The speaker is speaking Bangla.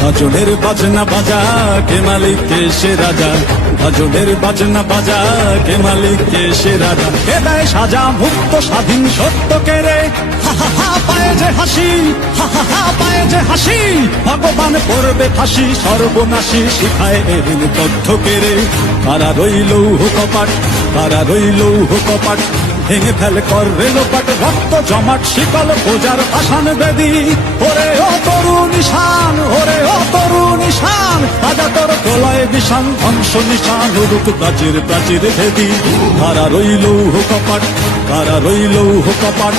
ভজনের বাজনা বাজা, কে মালিক কে সে রাজা। ভজনের বাজনা বাজা, কে মালিক কে সে রাজা। কে দেয় সাজা মুক্ত স্বাধীন সত্য কে রে, হা হা হা পায়ে যে হাসি, হা হা হা পায়ে যে হাসি। ভগবান পড়বে ফাঁসি সর্বনাশী, শিখায় এদিন তথ্য কে রে। কারা রইল কপাট, কারা রইল কপাট, ভেঙে ফেলে কর রেলোপাট। রক্ত জমাট শিকল বোজার পাষাণ বেদি, ওরে ও তরু নিশান, ওরে ও তরু নিশান। রাজা তোর প্রলয় বিষান ধ্বংস নিশান, রূপ প্রাচীর প্রাচীর ভেদি। কারা রইল কপাট, কারা রইল কপাট।